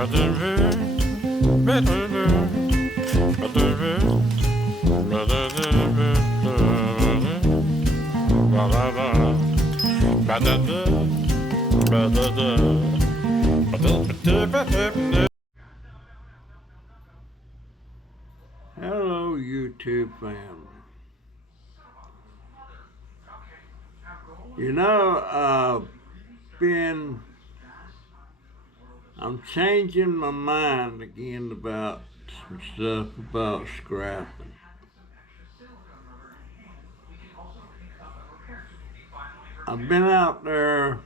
Hello, YouTube family. I'm changing my mind again about some stuff about scrapping. I've been out there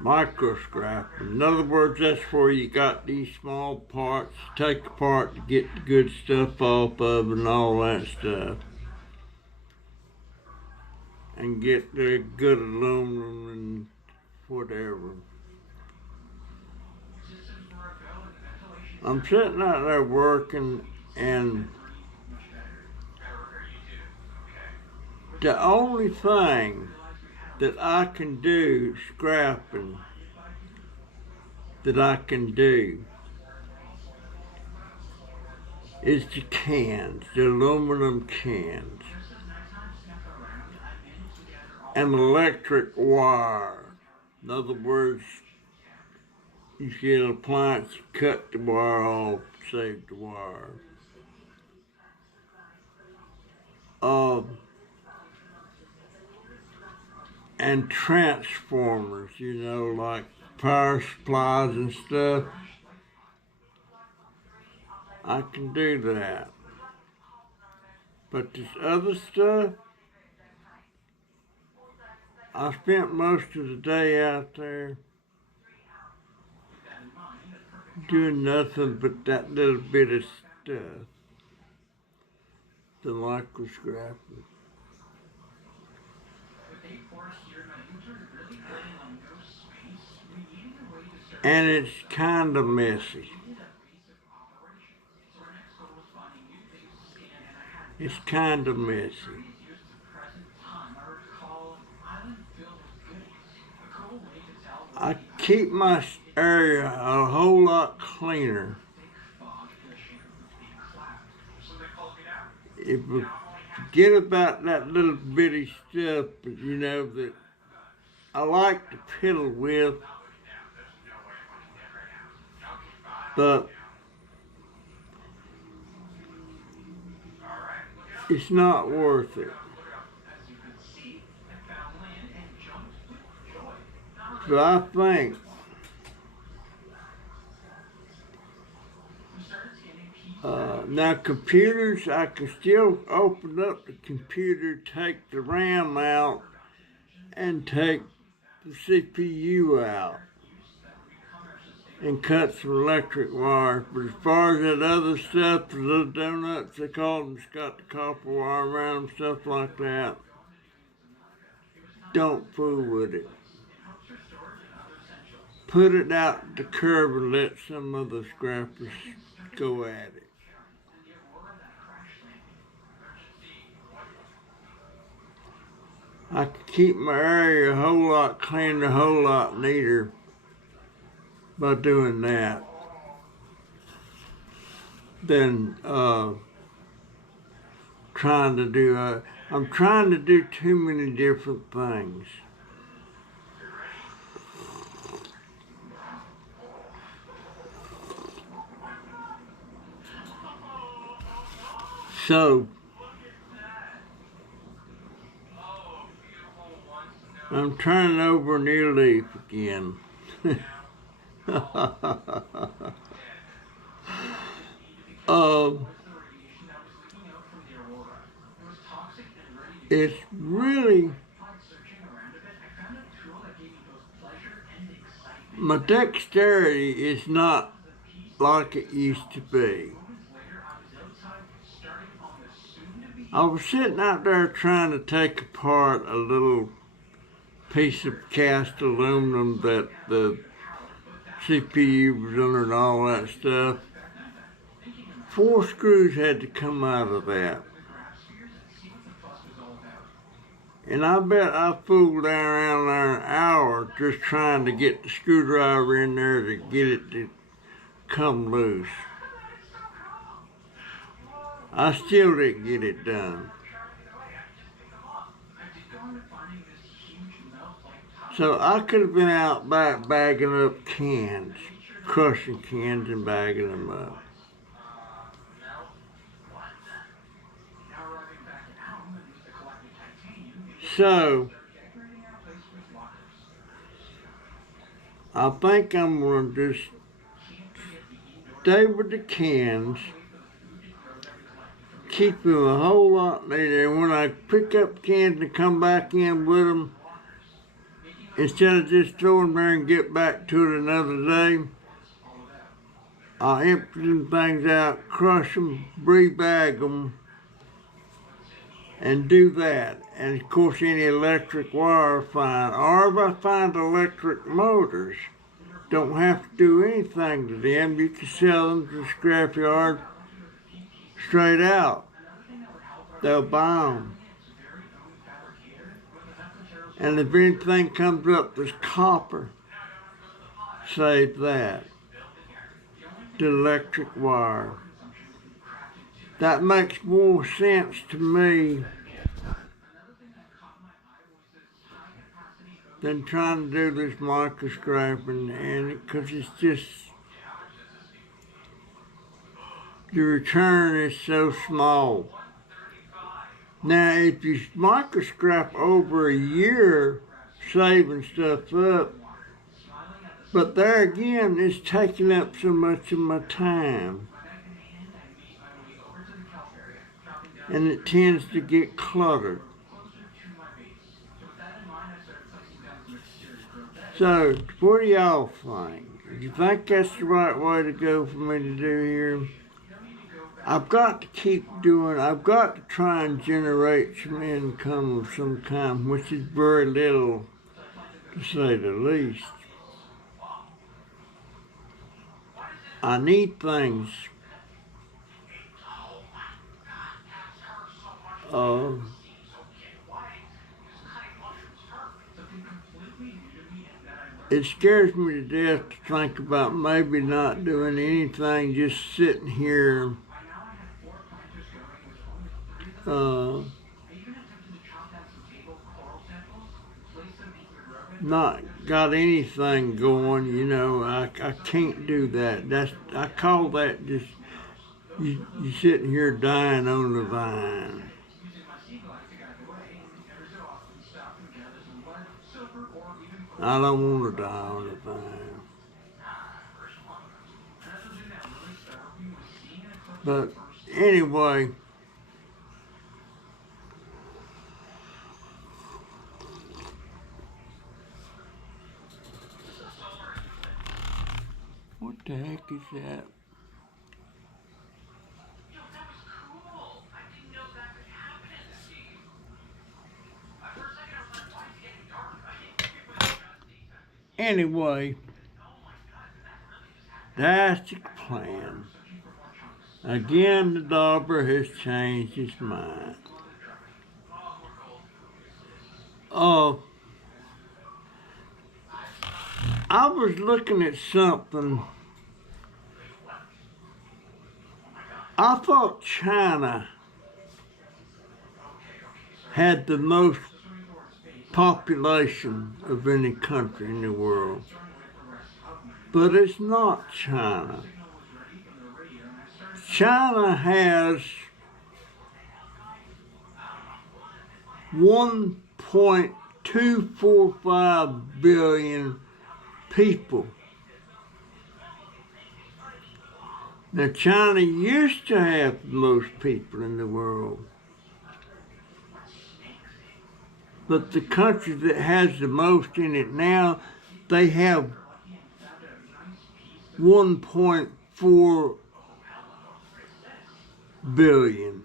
micro scrapping. In other words, that's where you got these small parts to take apart to get the good stuff off of and all that stuff. And get the good aluminum and whatever. I'm sitting out there working, and the only thing that I can do scrapping that I can do is the cans, the aluminum cans, and electric wire. In other words, you get an appliance, cut the wire off, save the wire. And transformers, like power supplies and stuff. I can do that. But this other stuff, I spent most of the day out there doing nothing but that little bit of stuff, the micro scrapping. And it's kind of messy. It's kind of messy. I keep my area a whole lot cleaner if we forget about that little bitty stuff, that I like to piddle with, but it's not worth it. But I think now computers, I can still open up the computer, take the RAM out, and take the CPU out, and cut some electric wires. But as far as that other stuff, the little donuts they call them, it's got the copper wire around them, stuff like that, don't fool with it. Put it out the curb and let some other scrappers go at it. I can keep my area a whole lot cleaner, a whole lot neater by doing that than trying to do. I'm trying to do too many different things. So I'm turning over a new leaf again. It's really, my dexterity is not like it used to be. I was sitting out there trying to take apart a little piece of cast aluminum that the CPU was under and all that stuff. 4 screws had to come out of that. And I bet I fooled around there an hour just trying to get the screwdriver in there to get it to come loose. I still didn't get it done. So I could have been out back bagging up cans, crushing cans and bagging them up. So I think I'm going to just stay with the cans, keep them a whole lot neater. And when I pick up cans and come back in with them, instead of just throwing them there and get back to it another day, I'll empty them things out, crush them, rebag them, and do that. And of course, any electric wire I find, or if I find electric motors, don't have to do anything to them. You can sell them to the scrapyard straight out. They'll buy them. And if anything comes up that's copper, save that. The electric wire. That makes more sense to me than trying to do this microscoping, and because it's just, the return is so small. Now, if you microscope over a year, saving stuff up, but there again, it's taking up so much of my time. And it tends to get cluttered. So, what do y'all think? Do you think that's the right way to go for me to do here? I've got to I've got to try and generate some income of some kind, which is very little, to say the least. I need things. It scares me to death to think about maybe not doing anything, just sitting here not got anything going, you know. I can't do that. I call that just you sitting here dying on the vine. I don't want to die on the vine. But anyway, what the heck is that? Anyway, that's the plan. Again, the dauber has changed his mind. I was looking at something. I thought China had the most population of any country in the world. But it's not China. China has 1.245 billion people. Now, China used to have the most people in the world. But the country that has the most in it now, they have 1.4 billion.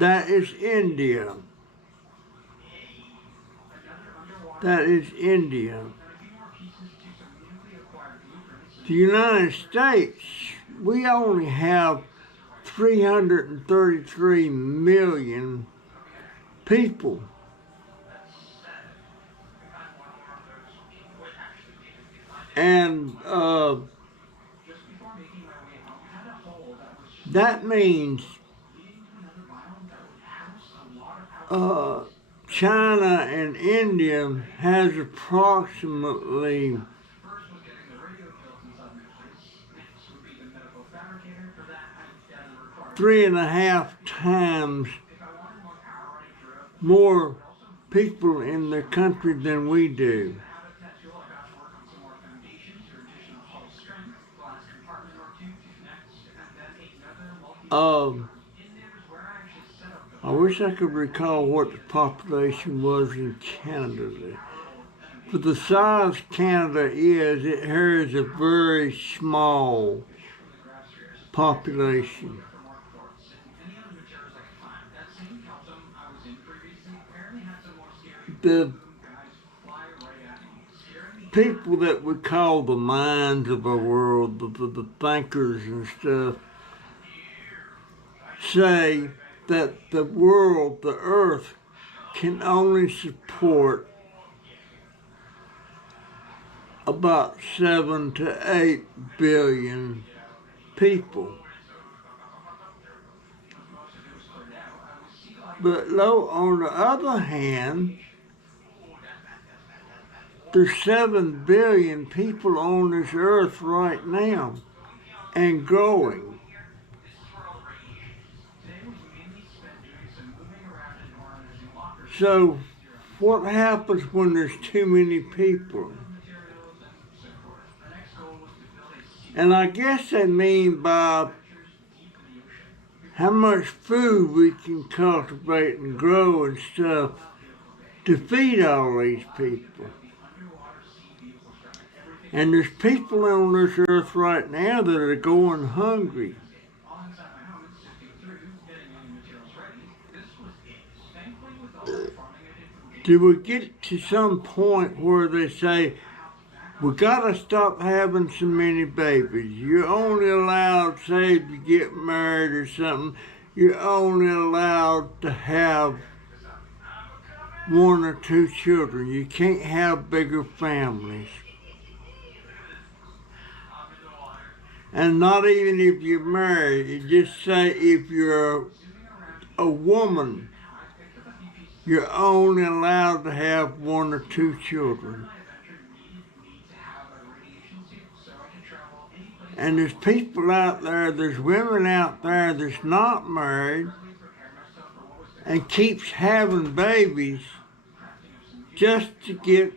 That is India. That is India. The United States, we only have 333 million people. And that means China and India has approximately 3.5 times more people in their country than we do. I wish I could recall what the population was in Canada. For the size Canada is, it has a very small population. The people that we call the minds of the world, the thinkers and stuff, say that the world, the earth, can only support about 7 to 8 billion people. But on the other hand, there's 7 billion people on this earth right now and growing. So what happens when there's too many people? And I guess they mean by how much food we can cultivate and grow and stuff to feed all these people. And there's people on this earth right now that are going hungry. Do we get to some point where they say, we gotta stop having so many babies? You're only allowed, say if you get married or something, you're only allowed to have 1 or 2 children. You can't have bigger families. And not even if you're married, you just say if you're a woman, you're only allowed to have 1 or 2 children. And there's people out there, there's women out there that's not married and keeps having babies just to get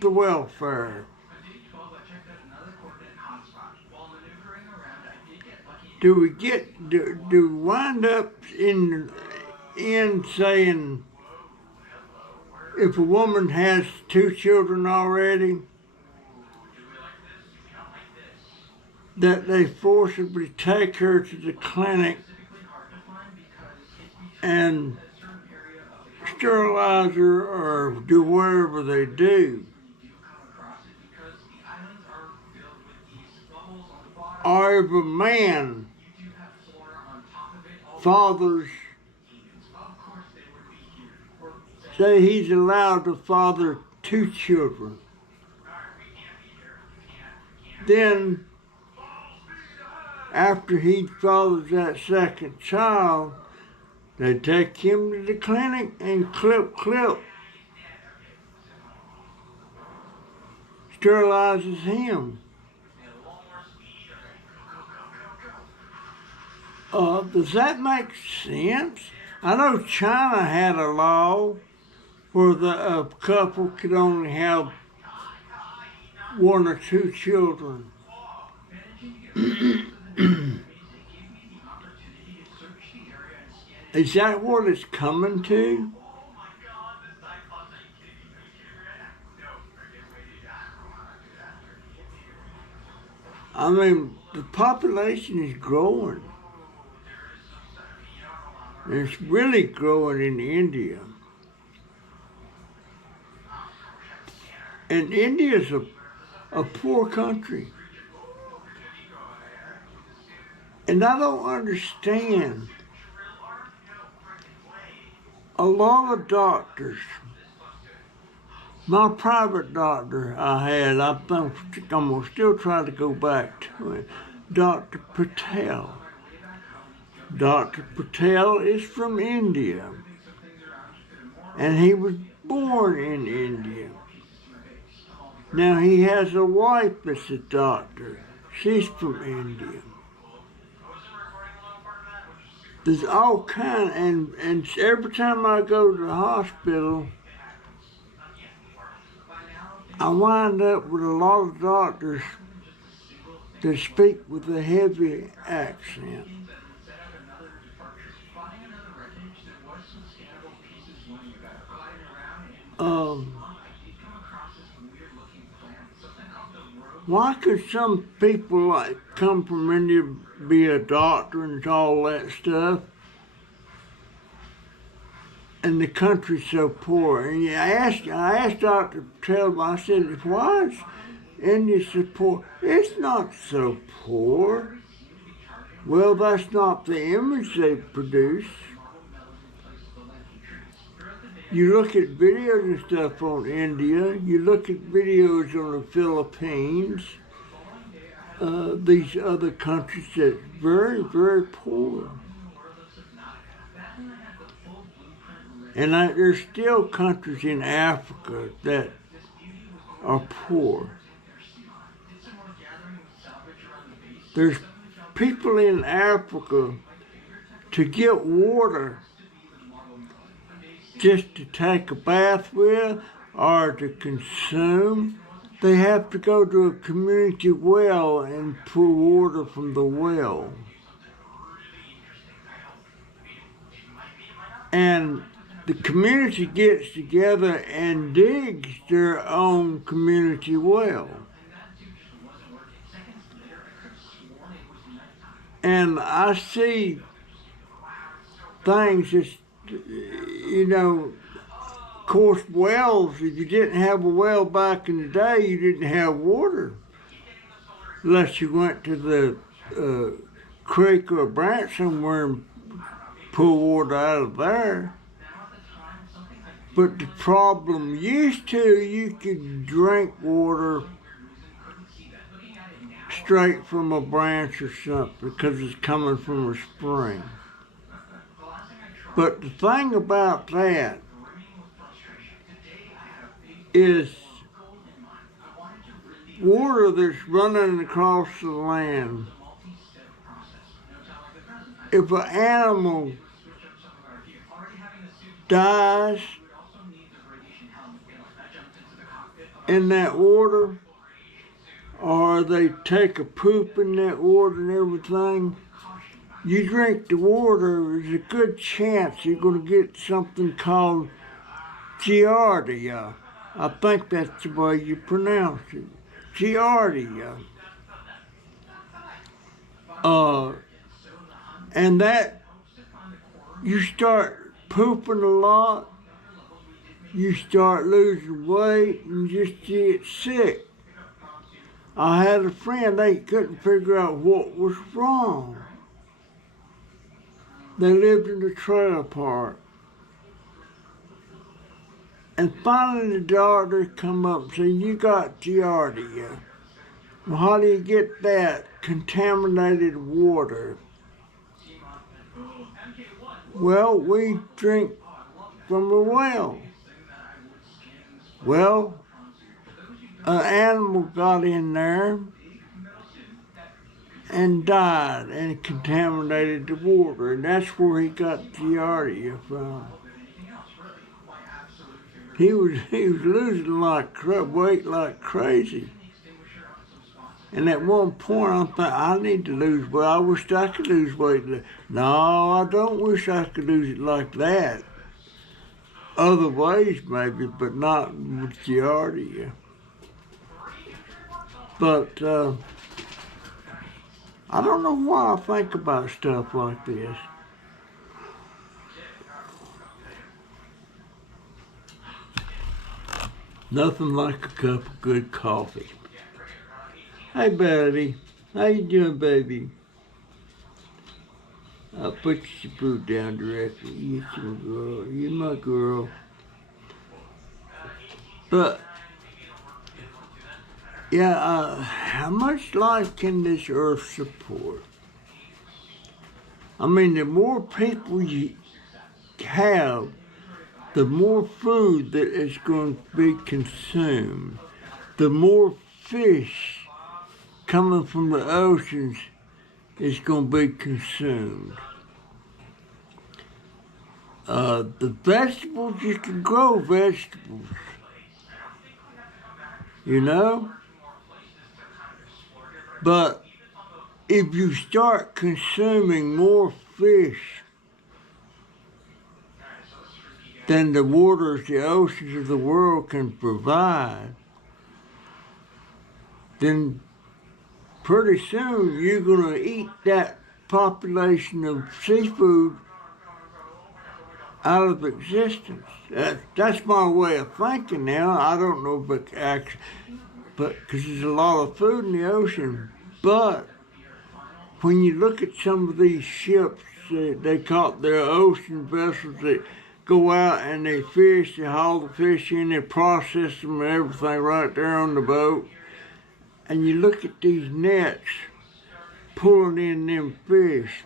the welfare. Do we wind up in saying if a woman has 2 children already, that they forcibly take her to the clinic and sterilize her or do whatever they do? Or if a man fathers, say he's allowed to father 2 children, then after he fathers that second child, they take him to the clinic and clip, sterilizes him. Does that make sense? I know China had a law where a couple could only have 1 or 2 children. Is that what it's coming to? I mean, the population is growing. It's really growing in India. And India's a poor country. And I don't understand a lot of doctors, my private doctor I had, I think I'm going to still try to go back to it, Dr. Patel. Dr. Patel is from India, and he was born in India. Now he has a wife that's a doctor. She's from India. There's all kind, and every time I go to the hospital, I wind up with a lot of doctors that speak with a heavy accent. Why could some people like come from India, be a doctor and all that stuff, and the country's so poor? And I asked Dr. Patel, I said, why is India so poor? It's not so poor. Well, that's not the image they produce. You look at videos and stuff on India, you look at videos on the Philippines, these other countries that are very, very poor. And there's still countries in Africa that are poor. There's people in Africa to get water just to take a bath with or to consume. They have to go to a community well and pull water from the well. And the community gets together and digs their own community well. And I see things that's, of course, wells, if you didn't have a well back in the day, you didn't have water. Unless you went to the creek or a branch somewhere and pull water out of there. But the problem used to, you could drink water straight from a branch or something because it's coming from a spring. But the thing about that is water that's running across the land. If an animal dies in that water, or they take a poop in that water and everything, you drink the water, there's a good chance you're going to get something called Giardia. I think that's the way you pronounce it. Giardia. And that, you start pooping a lot, you start losing weight, and just get sick. I had a friend, they couldn't figure out what was wrong. They lived in a trailer park. And finally the doctor come up and said, you got Giardia. Well, how do you get that? Contaminated water. Well, we drink from a well. Well, an animal got in there and died and contaminated the water, and that's where he got Giardia from. He was losing weight like crazy. And at one point I'm thinking, I need to lose weight. I wish I could lose weight. No, I don't wish I could lose it like that. Other ways maybe, but not with Giardia. But I don't know why I think about stuff like this. Nothing like a cup of good coffee. Hey, buddy. How you doing, baby? I'll put your food down directly. Yes, my girl. You're my girl. But, yeah, how much life can this earth support? I mean, the more people you have, the more food that is going to be consumed, the more fish coming from the oceans is going to be consumed. The vegetables, you can grow vegetables, you know? But if you start consuming more fish than the waters, the oceans of the world can provide, then pretty soon you're going to eat that population of seafood out of existence. That's my way of thinking now. I don't know if it actually, but because there's a lot of food in the ocean. But when you look at some of these ships, they call it their ocean vessels that go out and they fish, they haul the fish in, they process them and everything right there on the boat. And you look at these nets pulling in them fish,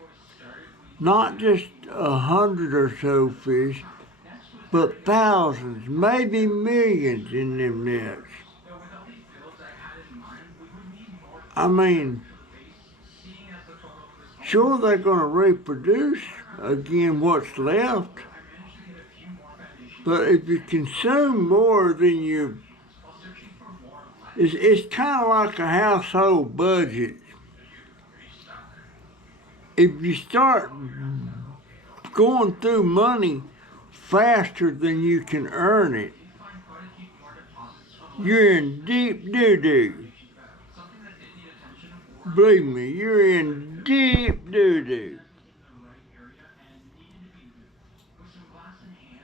not just 100 or so fish, but thousands, maybe millions in them nets. I mean, sure they're going to reproduce again what's left, but if you consume more than you, it's kind of like a household budget. If you start going through money faster than you can earn it, you're in deep doo-doo. Believe me, you're in deep doo-doo.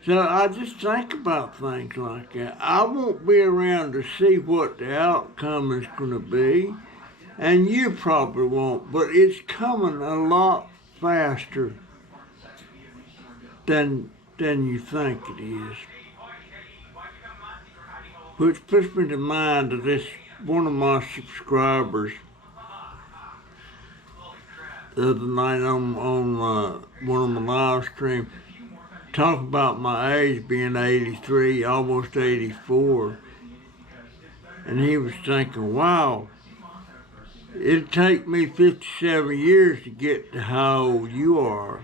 So I just think about things like that. I won't be around to see what the outcome is going to be, and you probably won't, but it's coming a lot faster than you think it is. Which puts me to mind of this, one of my subscribers the other night on one of my live streams, talking about my age being 83, almost 84. And he was thinking, wow, it'd take me 57 years to get to how old you are.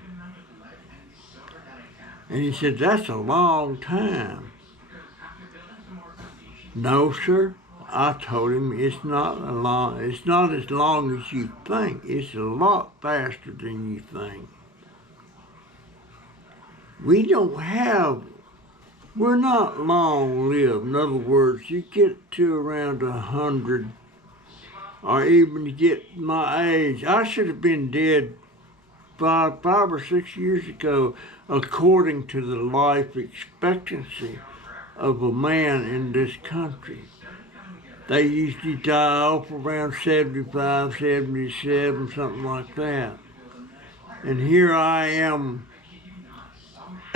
And he said, that's a long time. No, sir. I told him it's not as long as you think. It's a lot faster than you think. We're not long lived. In other words, you get to around 100, or even you get my age. I should have been dead five or 6 years ago, according to the life expectancy of a man in this country. They usually die off around 75, 77, something like that. And here I am,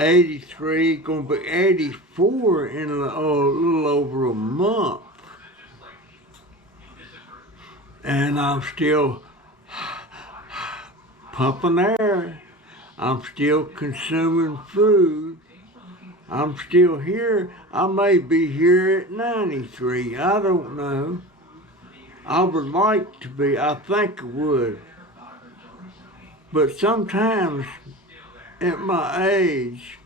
83, going to be 84 in a little over a month. And I'm still pumping air. I'm still consuming food. I'm still here. I may be here at 93. I don't know. I would like to be. I think I would. But sometimes at my age,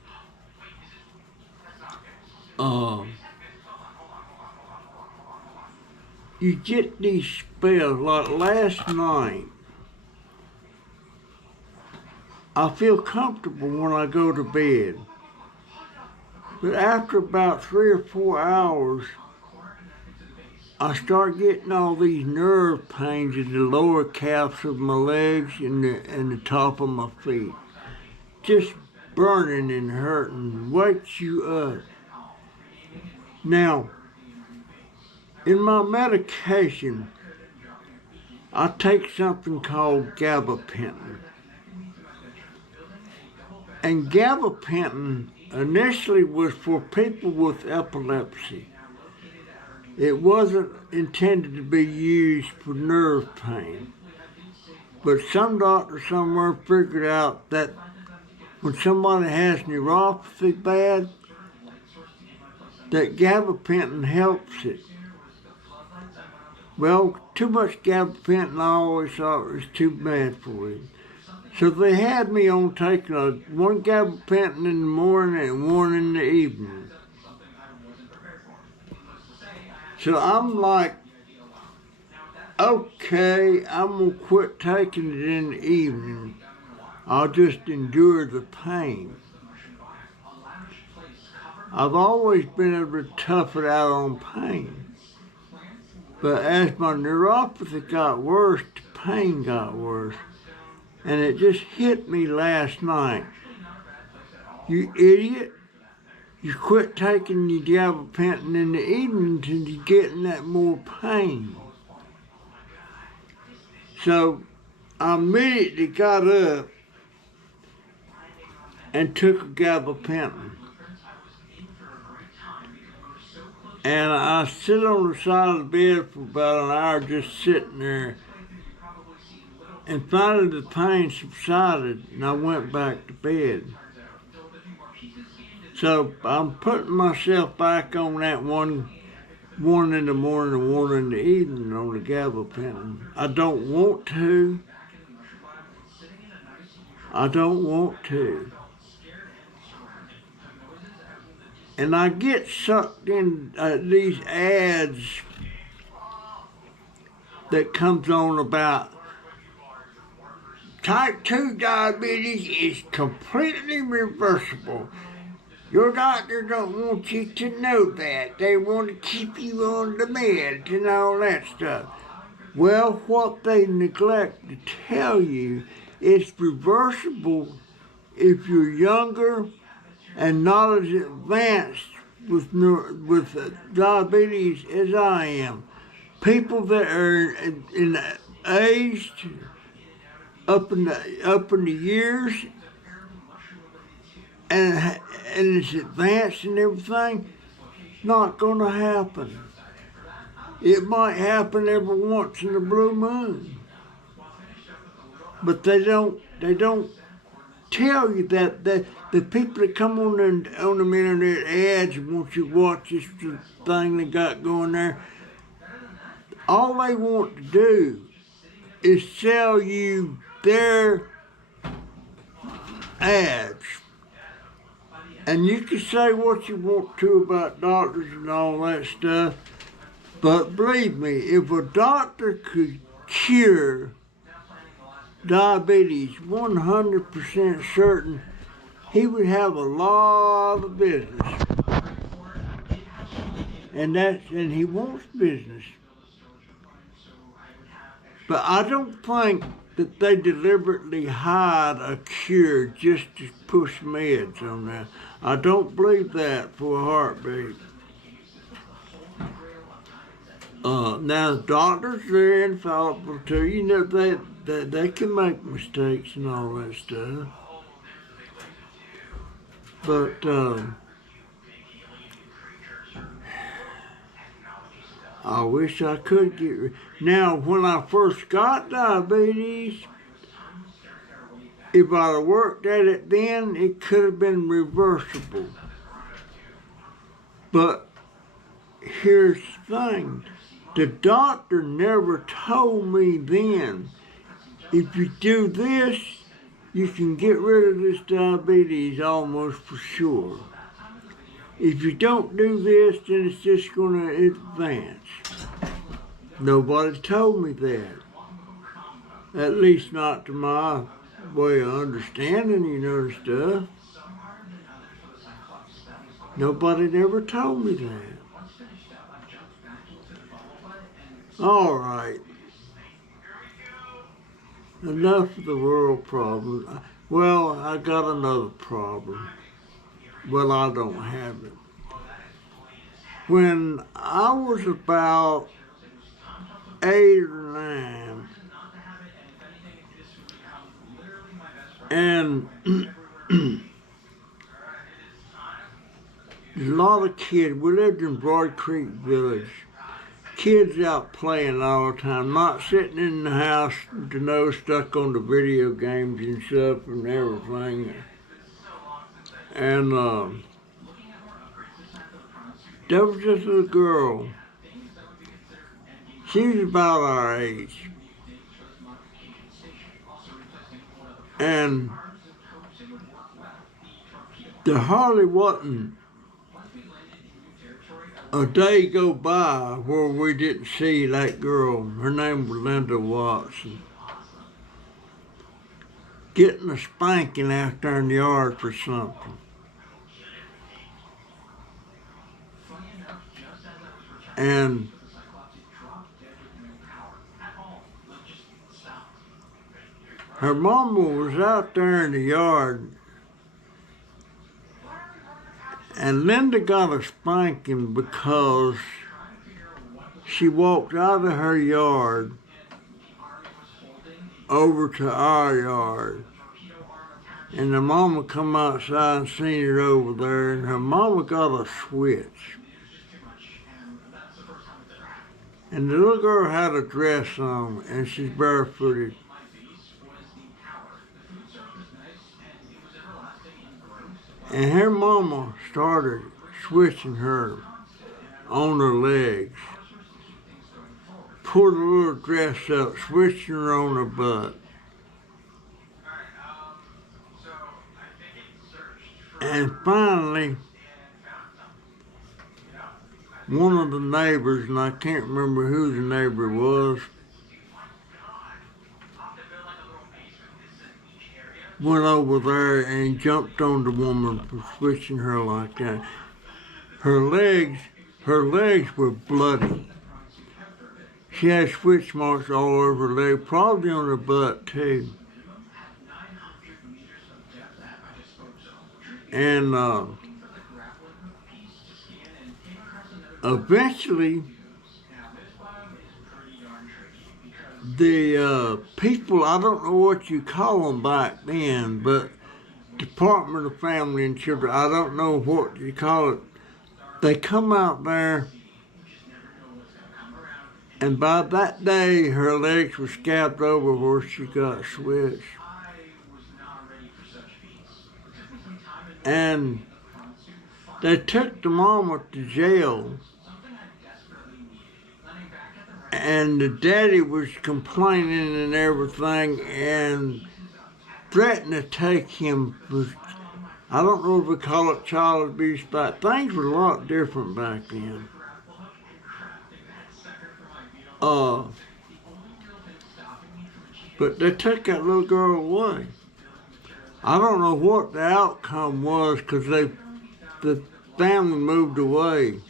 you get these spells. Like last night, I feel comfortable when I go to bed. But after about 3 or 4 hours, I start getting all these nerve pains in the lower calves of my legs and the top of my feet. Just burning and hurting, wakes you up. Now, in my medication, I take something called gabapentin. And gabapentin initially was for people with epilepsy. It wasn't intended to be used for nerve pain. But some doctor somewhere figured out that when somebody has neuropathy bad, that gabapentin helps it. Well, too much gabapentin I always thought was too bad for him. So they had me on taking one gabapentin in the morning and one in the evening. So I'm like, okay, I'm going to quit taking it in the evening. I'll just endure the pain. I've always been able to tough it out on pain. But as my neuropathy got worse, the pain got worse. And it just hit me last night. You idiot. You quit taking your gabapentin in the evenings and you're getting that more pain. So I immediately got up and took a gabapentin. And I sit on the side of the bed for about an hour just sitting there. And finally the pain subsided and I went back to bed. So I'm putting myself back on that one in the morning and one in the evening on the gabapentin. I don't want to. I don't want to. And I get sucked in these ads that comes on about type 2 diabetes is completely reversible. Your doctor don't want you to know that. They want to keep you on the meds and all that stuff. Well, what they neglect to tell you, it's reversible if you're younger and not as advanced with diabetes as I am. People that are in aged up in the years and it's advanced and everything, not going to happen. It might happen every once in a blue moon, but they don't tell you that the people that come on them internet ads and want you to watch this thing they got going there, all they want to do is sell you their ads. And you can say what you want to about doctors and all that stuff, but believe me, if a doctor could cure diabetes 100% certain, he would have a lot of business. And he wants business. But I don't think that they deliberately hide a cure just to push meds on that. I don't believe that for a heartbeat. Now, doctors, they're infallible too. You know, they can make mistakes and all that stuff. But I wish I could get rid. Now, when I first got diabetes, if I'd have worked at it then, it could have been reversible. But here's the thing. The doctor never told me then, if you do this, you can get rid of this diabetes almost for sure. If you don't do this, then it's just going to advance. Nobody told me that. At least not to my way of understanding, stuff. Nobody never told me that. All right. Enough of the world problem. Well, I got another problem. Well, I don't have it. When I was about 8 or 9, and there's a lot of kids. We lived in Broad Creek Village. Kids out playing all the time, not sitting in the house with their nose stuck on the video games and stuff and everything. And there was this little girl. She was about our age. And there hardly wasn't a day go by where we didn't see that girl. Her name was Linda Watson. Getting a spanking out there in the yard for something. And her mama was out there in the yard, and Linda got a spanking because she walked out of her yard over to our yard. And the mama come outside and seen her over there, and her mama got a switch. And the little girl had a dress on, and she's barefooted. And her mama started switching her on her legs. Pulled the little dress up, switching her on her butt. And finally, one of the neighbors, and I can't remember who the neighbor was, went over there and jumped on the woman for switching her like that. Her legs were bloody. She had switch marks all over her leg, probably on her butt too. And eventually, the people, I don't know what you call them back then, but Department of Family and Children, I don't know what you call it. They come out there, and by that day, her legs were scabbed over where she got switched. And they took the mama to jail, and the daddy was complaining and everything and threatened to take him for, I don't know if we call it child abuse, but things were a lot different back then. But they took that little girl away. I don't know what the outcome was because the family moved away.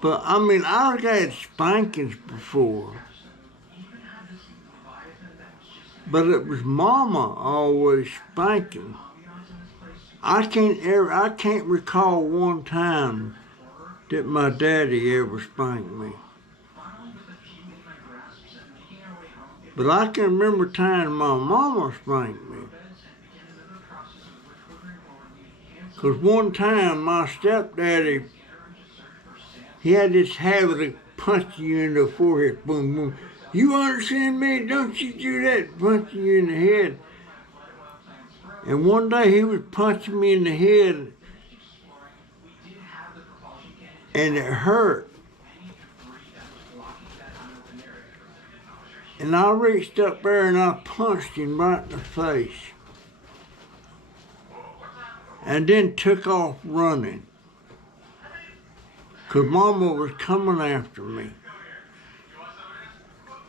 But I mean, I've had spankings before. But it was mama always spanking. I can't recall one time that my daddy ever spanked me. But I can remember times my mama spanked me. Because one time my stepdaddy, he had this habit of punching you in the forehead, boom, boom. You understand me? Don't you do that, punching you in the head. And one day he was punching me in the head, and it hurt. And I reached up there and I punched him right in the face. And then took off running. Because Mama was coming after me.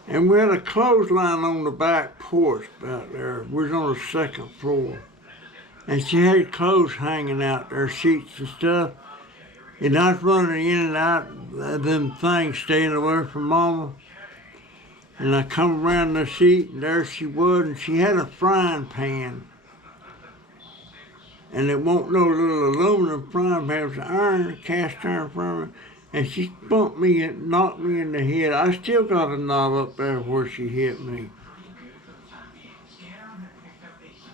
And we had a clothesline on the back porch out there. We was on the second floor. And she had clothes hanging out there, sheets and stuff. And I was running in and out of them things, staying away from Mama. And I come around the seat, and there she was, and she had a frying pan. And it wasn't no little aluminum frying pan, it was an iron, cast iron frying pan. And she bumped me and knocked me in the head. I still got a knob up there where she hit me.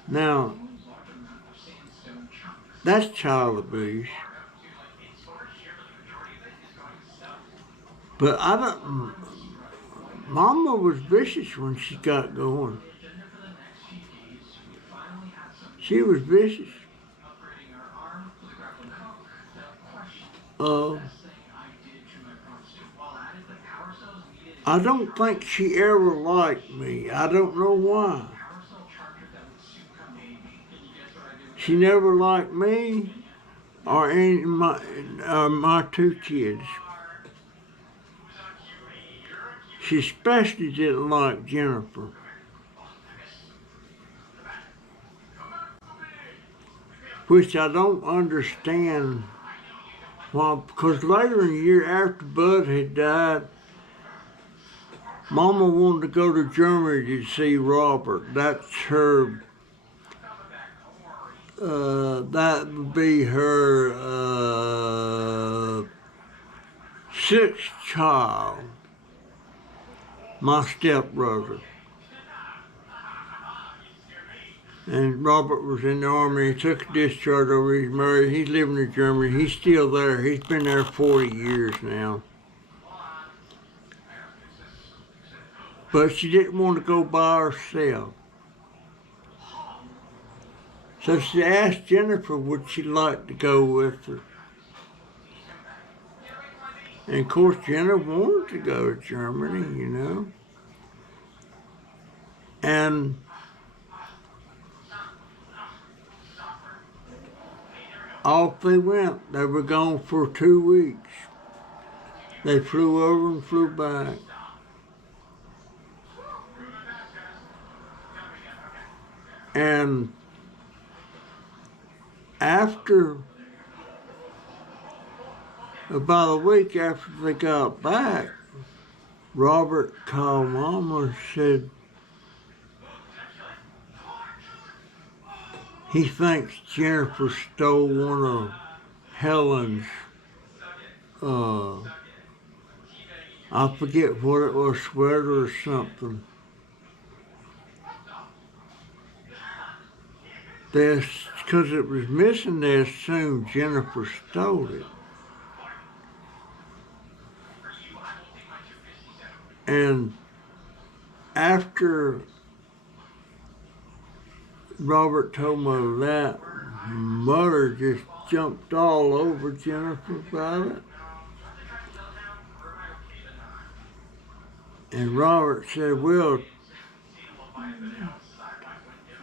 Now, That's child abuse. But I don't. Mama was vicious when she got going. She was vicious. Uh, I don't think she ever liked me. I don't know why. She never liked me or any my two kids. She especially didn't like Jennifer. Which I don't understand why, because later in the year after Bud had died, Mama wanted to go to Germany to see Robert. That's her, that would be her sixth child, my stepbrother. And Robert was in the army. He took a discharge over. He's married. He's living in Germany. He's still there. He's been there 40 years now. But she didn't want to go by herself. So she asked Jennifer would she like to go with her. And of course Jennifer wanted to go to Germany, you know. And off they went. They were gone for 2 weeks. They flew over and flew back. And after, about a week after they got back, Robert called Mama and said he thinks Jennifer stole one of Helen's, I forget what it was, sweater or something. Because it was missing, they assumed Jennifer stole it. And after Robert told Mother that, Mother just jumped all over Jennifer about it. And Robert said, well,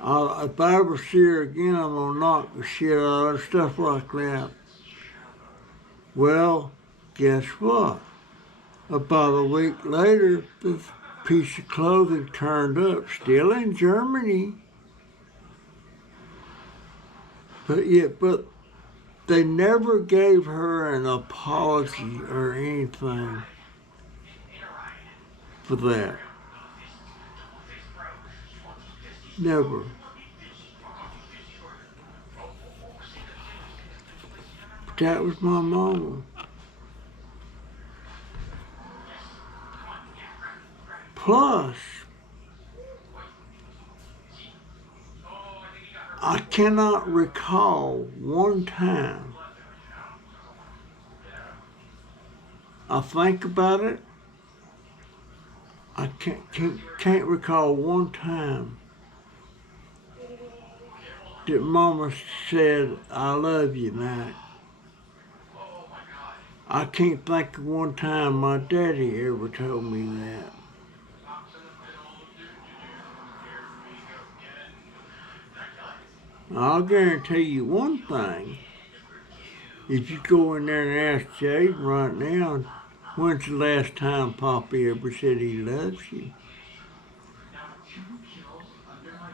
if I ever see her again, I'm going to knock the shit out of her, stuff like that. Well, guess what? About a week later, the piece of clothing turned up, still in Germany. But they never gave her an apology or anything for that. Never. But that was my mama. Plus, I cannot recall one time. I think about it. I can't recall one time that Mama said, I love you, Mac. I can't think of one time my daddy ever told me that. I'll guarantee you one thing. If you go in there and ask Jaden right now, when's the last time Poppy ever said he loves you?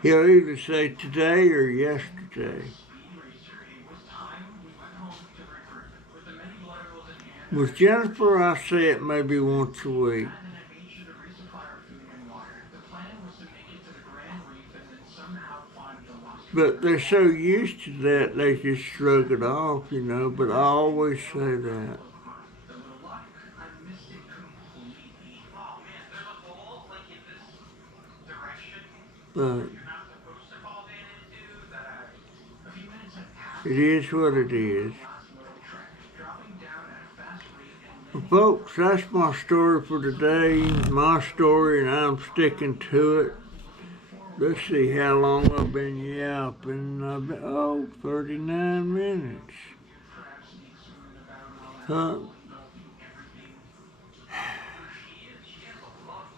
He'll either say today or yesterday. With Jennifer, I say it maybe once a week. But they're so used to that, they just shrug it off, you know, but I always say that. But It is what it is. Well, folks, that's my story for today. My story, and I'm sticking to it. Let's see how long I've been yapping. 39 minutes.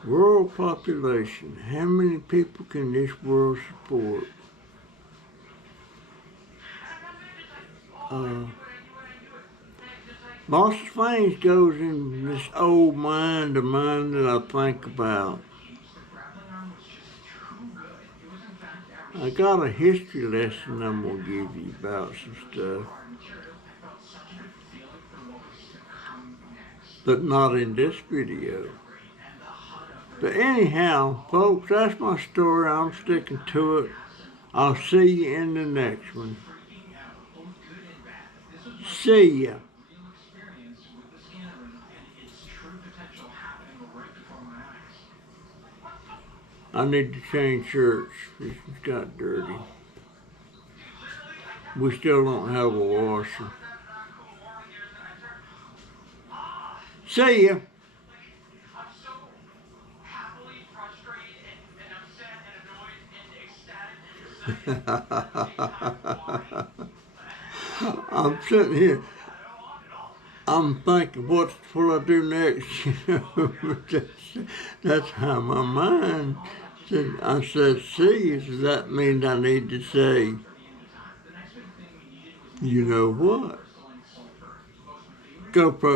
World population. How many people can this world support? Lots of things goes in this old mind of mine that I think about. I got a history lesson I'm going to give you about some stuff. But not in this video. But anyhow, folks, that's my story. I'm sticking to it. I'll see you in the next one. See ya. I need to change shirts. This one's got dirty. We still don't have a washer. See ya. I'm sitting here. I'm thinking, what will I do next? That's how my mind said. I said, see, so that means I need to say, you know what? GoPro.